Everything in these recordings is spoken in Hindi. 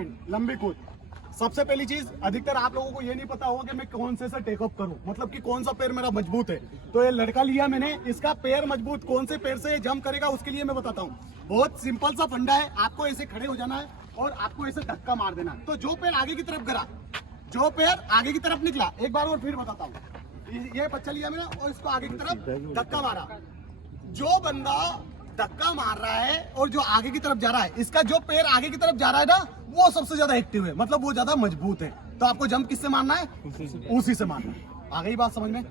जॉइंट, लंबी कूद। सबसे पहली चीज, अधिकतर आप लोगों को ये नहीं पता होगा कि मैं कौन से टेक ऑफ करूं, मतलब कि कौन सा पैर मेरा मजबूत है। तो ये लड़का लिया मैंने, इसका पैर मजबूत कौन से पैर से जंप करेगा उसके लिए मैं बताता हूँ। बहुत सिंपल सा फंडा है, आपको ऐसे खड़े हो जाना है और आपको ऐसे धक्का मार देना है। तो जो पैर आगे की तरफ गिरा, जो पैर आगे की तरफ निकला, एक बार और फिर बताता हूँ। ये बच्चा लिया मैंने और इसको आगे की तरफ धक्का मारा। जो बंदा धक्का मार रहा है और जो आगे की तरफ जा रहा है, इसका जो पैर आगे की तरफ जा रहा है ना, वो सबसे ज्यादा एक्टिव है, मतलब वो ज्यादा मजबूत है। तो आपको जंप किससे मारना है? उसी से मारना है। आ गई बात समझ में?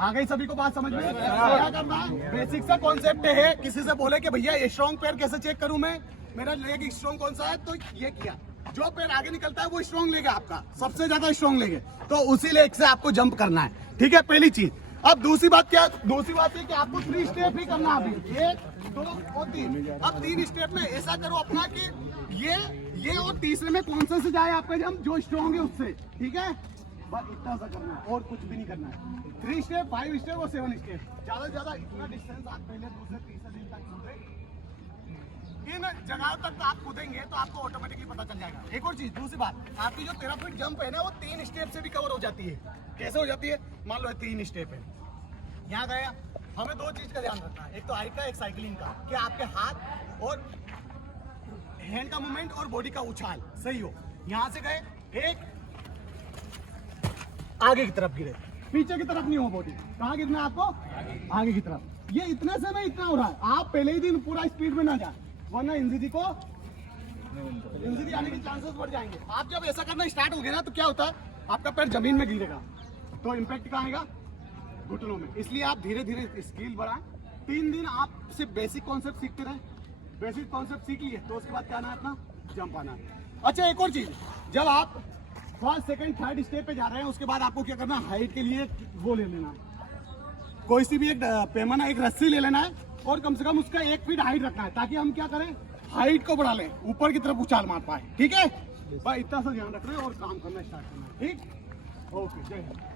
आ गई सभी को बात समझ में? क्या करना है? बेसिक सा कॉन्सेप्ट है। किसी से बोले कि भैया स्ट्रॉन्ग पैर कैसे चेक करूं मैं, मेरा लेग स्ट्रॉन्ग कौन सा है, तो ये किया, जो पैर आगे निकलता है वो स्ट्रॉन्ग लेग है आपका, सबसे ज्यादा स्ट्रॉन्ग लेग है, तो उसी लेग से आपको जंप करना है। ठीक है, पहली चीज। अब दूसरी बात क्या? दूसरी बात है कि आपको 3 स्टेप ही करना है अभी, 1 2 और 3। अब 3 स्टेप में ऐसा करो अपना कि ये और तीसरे में कौन से जाए आपका जंप, जो स्ट्रॉन्ग है उससे। ठीक है, बस इतना सा करना है और कुछ भी नहीं करना है। 3 स्टेप, 5 स्टेप और 7 स्टेप, ज्यादा से ज्यादा इतना डिस्टेंस आप पहले दूसरे तीसरे दिन तक कूदे। इन जगहों तक आप कूदेंगे तो आपको ऑटोमेटिकली पता चल जाएगा। एक और चीज, दूसरी बात, आपकी जो 13 फीट जंप है ना, वो 3 स्टेप से भी कवर हो जाती है। कैसे हो जाती है? मान लो 3 स्टेप है, यहाँ गया, हमें 2 चीज का ध्यान रखना है, एक तो हाइट का, एक साइकिलिंग का, कि आपके हाथ और हैंड का मूवमेंट और बॉडी का उछाल सही हो। यहाँ से गए, एक आगे की तरफ गिरे, पीछे की तरफ नहीं हो बॉडी। कहाँ गिरना है आपको? आगे की तरफ। ये इतने से नहीं इतना हो रहा है, आप पहले ही दिन पूरा स्पीड में ना जाए, वरना इंजरी आने के चांसेस बढ़ जाएंगे। आप जब ऐसा करना स्टार्ट हो गया ना, तो क्या होता है, आपका पैर जमीन में गिरेगा तो इम्पैक्ट कहाँ आएगा? घुटनों में। इसलिए आप धीरे धीरे स्किल बढ़ाएं। 3 दिन आप सिर्फ बेसिक कॉन्सेप्ट सीखते रहे, बेसिक कॉन्सेप्ट सीख लिए तो उसके बाद क्या आना है, अपना जंप आना है। अच्छा, एक और चीज, जब आप फर्स्ट सेकंड थर्ड स्टेप पे जा रहे हैं, उसके बाद आपको क्या करना है, हाइट के लिए वो ले लेना है, कोई सी भी एक पैमाना, एक रस्सी ले लेना है और कम से कम उसका 1 फीट हाइट रखना है, ताकि हम क्या करें, हाइट को बढ़ा लें, ऊपर की तरफ उछाल मार पाए। ठीक है भाई, इतना सा ध्यान रखना है और काम करना स्टार्ट करना है। ठीक, ओके, जय हिंद।